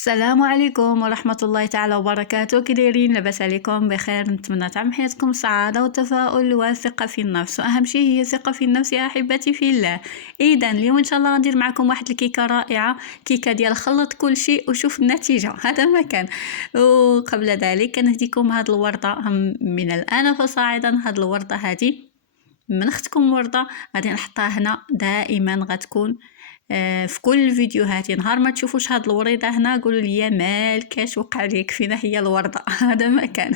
السلام عليكم ورحمة الله تعالى وبركاته. كي دايرين؟ لاباس عليكم بخير؟ نتمنى تعم حياتكم السعادة والتفاؤل والثقة في النفس، واهم شيء هي الثقة في النفس يا احبتي في الله. اذا اليوم ان شاء الله غندير معكم واحد الكيكة رائعة، كيكة ديال خلط كل شيء وشوف النتيجة. هذا ما كان. وقبل ذلك كنهديكم هاد الوردة من الآن فصاعدا. هاد الوردة هذه من اختكم وردة، غادي نحطها هنا دائما، غتكون في كل الفيديوهات. نهار ما تشوفوش هاد الوريده هنا قولوا لي مالك اش وقع لك، فينا هي الورده. هذا ما كان.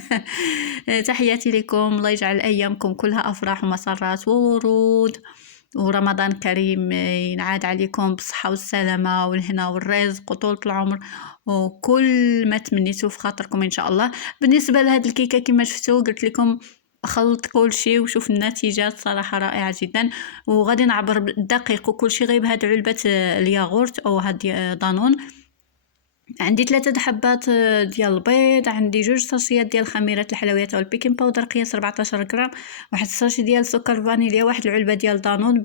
تحياتي لكم، الله يجعل ايامكم كلها افراح ومسرات وورود، ورمضان كريم ينعاد عليكم بالصحه والسلامه والهنا والرزق وطولة العمر وكل ما تمنيتوا في خاطركم ان شاء الله. بالنسبه لهاد الكيكه كما شفتوا قلت لكم خلط كل شيء وشوف النتيجات، صراحه رائعه جدا. وغادي نعبر بالدقيق وكل شيء غير بهاد علبه الياغورت او هاد دانون. عندي 3 حبات ديال البيض، عندي 2 ساشيات ديال خميره الحلويات او البيكين باودر قياس 14 غرام، واحد الساشي ديال سكر فانيليا، واحد العلبه ديال دانون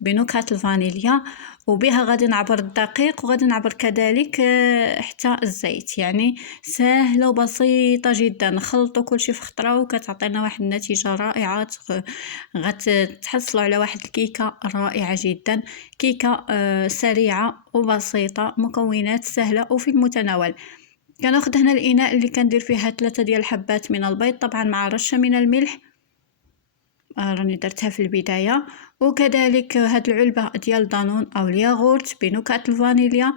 بنكهه الفانيليا. وبها غادي نعبر الدقيق وغادي نعبر كذلك حتى الزيت. يعني سهله وبسيطه جدا، نخلطوا كل شيء في خطره وكتعطينا واحد النتيجه رائعه. غتحصلوا على واحد الكيكه رائعه جدا، كيكه سريعه وبسيطه، مكونات سهله وفي المتناول. كناخذ هنا الاناء اللي كندير فيها 3 ديال الحبات من البيض، طبعا مع رشه من الملح، راني درتها في البدايه. وكذلك هاد العلبه ديال دانون او الياغورت بنكهه الفانيليا،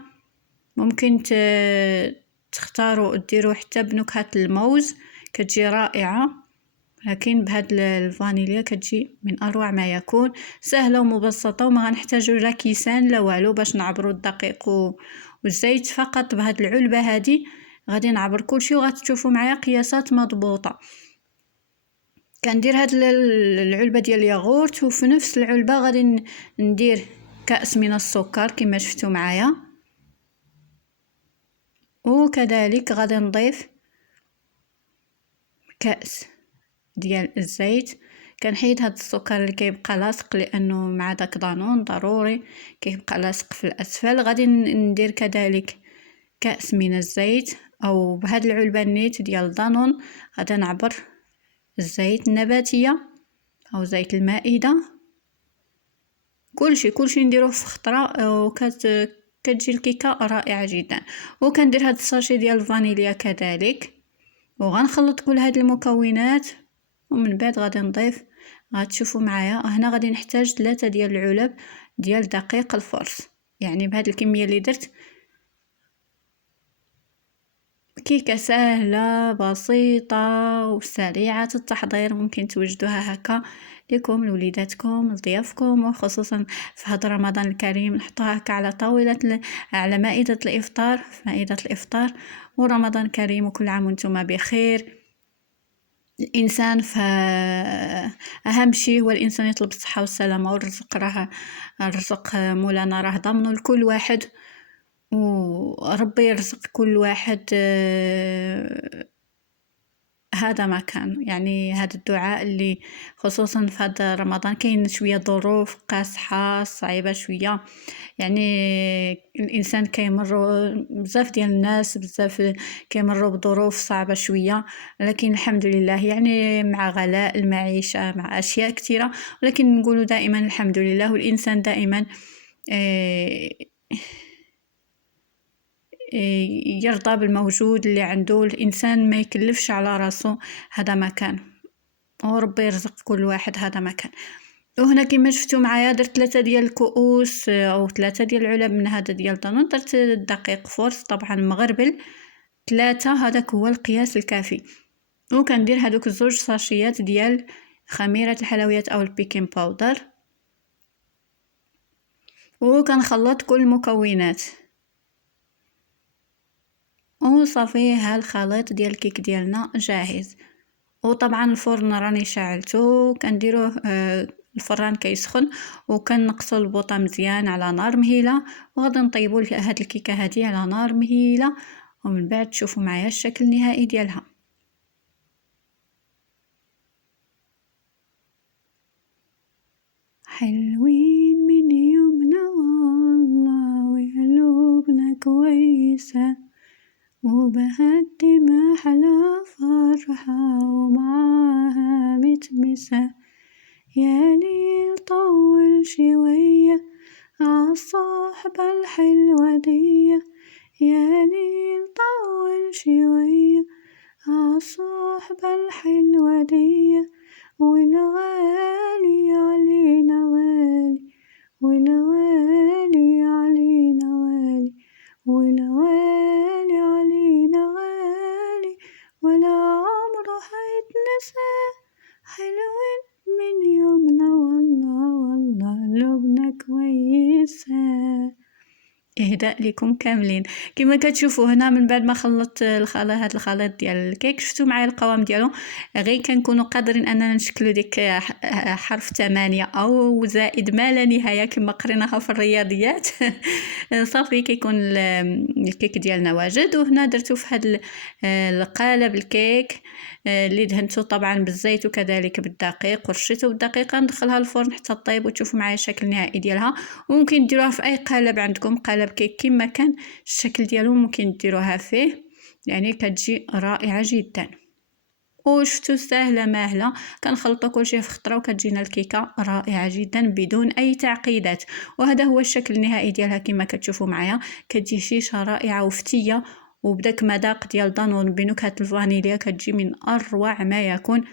ممكن تختاروا ديروا حتى بنكهه الموز، كتجي رائعه، لكن بهاد الفانيليا كتجي من اروع ما يكون. سهله ومبسطه وما غنحتاجوا لا كيسان لا والو باش نعبروا الدقيق والزيت. فقط بهاد العلبه هذه غادي نعبر كلشي وغتشوفوا معايا قياسات مضبوطه. كندير هاد العلبه ديال الياغورت، وفي نفس العلبه غادي ندير كأس من السكر كما شفتوا معايا، وكذلك غادي نضيف كأس ديال الزيت. كنحيد هاد السكر اللي كيبقى لاصق لانه مع داك دانون ضروري كيبقى لاصق في الاسفل. غادي ندير كذلك كأس من الزيت، او بهاد العلبه نيت ديال دانون غادي نعبر الزيت النباتيه او زيت المائده. كلشي نديروه في خطره كتجي الكيكه رائعه جدا. وكندير هاد الساشي ديال الفانيليا كذلك، وغنخلط كل هاد المكونات، ومن بعد غادي نضيف. غتشوفوا معايا هنا غادي نحتاج 3 ديال العلب ديال دقيق الفرص. يعني بهاد الكميه اللي درت، كيكه سهله بسيطه وسريعه التحضير، ممكن توجدوها هكا لكم لوليداتكم لضيافكم، وخصوصا في هذا رمضان الكريم نحطوها هكا على طاوله على مائده الافطار، في مائده الافطار. ورمضان كريم وكل عام وانتم بخير. الانسان اهم شيء هو الانسان يطلب الصحه والسلامه والرزق. راه الرزق مولانا راه ضامنه لكل واحد، وربي يرزق كل واحد. هذا ما كان، يعني هذا الدعاء اللي خصوصا في هذا رمضان كاين شويه ظروف قاصحه صعيبه شويه. يعني الانسان كيمر بزاف ديال الناس بزاف كيمروا بظروف صعبه شويه، لكن الحمد لله يعني مع غلاء المعيشه مع اشياء كثيره، ولكن نقول دائما الحمد لله. والانسان دائما آه، يرضى بالموجود اللي عنده. الانسان ما يكلفش على راسه، هذا ما كان، وربي يرزق كل واحد، هذا ما كان. وهنا كما شفتوا معايا درت 3 ديال الكؤوس او 3 ديال العلب من هذا ديال الدانون. درت الدقيق فورس طبعا مغربل 3، هذاك هو القياس الكافي. وكندير هذوك 2 ساشيات ديال خميره الحلويات او البيكين باودر، وكنخلط كل المكونات وصافي. ها الخليط ديال الكيك ديالنا جاهز. وطبعا الفرن راني شعلته، كنديروه الفران كيسخن، وكنقصوا البوطه مزيان على نار مهيله، وغادي نطيبوا هاد الكيكه هذه على نار مهيله، ومن بعد تشوفوا معايا الشكل النهائي ديالها. حلوين من يومنا والله وقلوبنا كويسة، وبهدي ما حلا فرحة ومعاها متمسة. يا ليل طول شوية عالصحبة الحلوة دي، يا ليل طول شوية عالصحبة الحلوة دي، والغالي علينا غالي، والغالي علينا غالي، والغالي علينا غالي، ولا عمره حيتنسى. حلوين من يومنا والله والله قلوبنا كويسة. إهداء لكم كاملين. كما كتشوفوا هنا من بعد ما خلطت هاد الخليط ديال الكيك، شفتوا معايا القوام ديالو، غير كنكونوا قادرين اننا نشكلوا ديك حرف 8 او زائد ما لا نهايه كما قريناها في الرياضيات. صافي كيكون الكيك ديالنا واجد. وهنا درتو في هاد القالب الكيك اللي دهنته طبعا بالزيت وكذلك بالدقيق، ورشيته بالدقيقه. ندخلها الفرن حتى طيب وتشوفوا معايا الشكل النهائي ديالها. وممكن ديروها في اي قالب عندكم، قالب كيك كما كان الشكل ديالو ممكن ديروها فيه، يعني كتجي رائعه جدا. وشفتوا سهله ماهله، كنخلطوا كلشي في خطره وكتجينا الكيكه رائعه جدا بدون اي تعقيدات. وهذا هو الشكل النهائي ديالها كما كتشوفوا معايا، كتجي شيشه رائعه وفتيه وبداك مذاق ديال دانون بنكهه الفانيليا، كتجي من اروع ما يكون.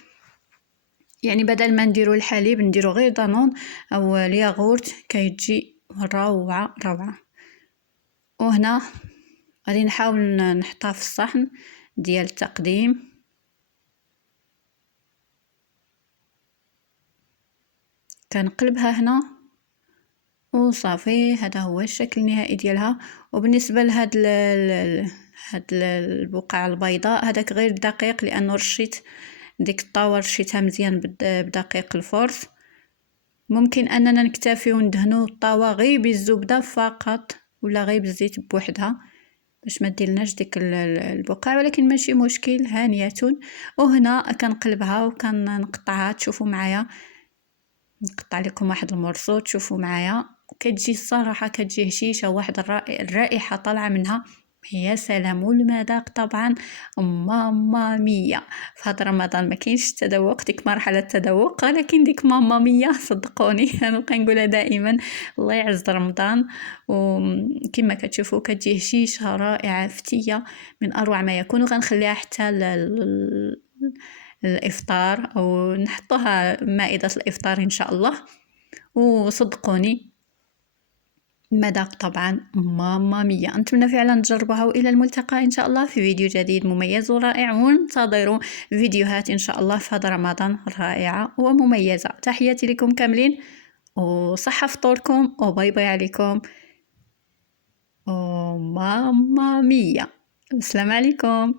يعني بدل ما نديرو الحليب نديرو غير دانون او الياغورت، كيجي روعه روعه. وهنا غادي نحاول نحطها في الصحن ديال التقديم. كنقلبها هنا وصافي، هذا هو الشكل النهائي ديالها. وبالنسبه لهاد هاد البقع البيضاء، هذاك غير دقيق لانه رشيت ديك الطاوه، رشيتها مزيان بدقيق الفورس. ممكن اننا نكتفي وندهنوا الطاوه غير بالزبده فقط ولا غير بالزيت بوحدها باش ما ديرلناش ديك البقع، ولكن ماشي مشكل، هانيه. وهنا كنقلبها وكنقطعها، تشوفوا معايا نقطع لكم واحد المرصو، تشوفوا معايا كتجي الصراحه كتجي هشيشه، واحد الرائحه طالعه منها يا سلام. والمذاق طبعا ماما مية. في هذا رمضان ما كاينش التذوق، ديك مرحله التذوق، ولكن ديك ماما مية صدقوني. انا نبقى نقولها دائما، الله يعز رمضان. وكما كتشوفوا كتجي هشيشه رائعه فتيه من اروع ما يكون. وغنخليها حتى الافطار او نحطوها مائده الافطار ان شاء الله. وصدقوني المذاق طبعا ماما مية. نتمنى فعلا تجربوها، والى الملتقى ان شاء الله في فيديو جديد مميز ورائع. وانتظروا فيديوهات ان شاء الله في هذا رمضان رائعه ومميزه. تحياتي لكم كاملين، وصحه فطوركم، وباي باي عليكم، وماما مية. السلام عليكم.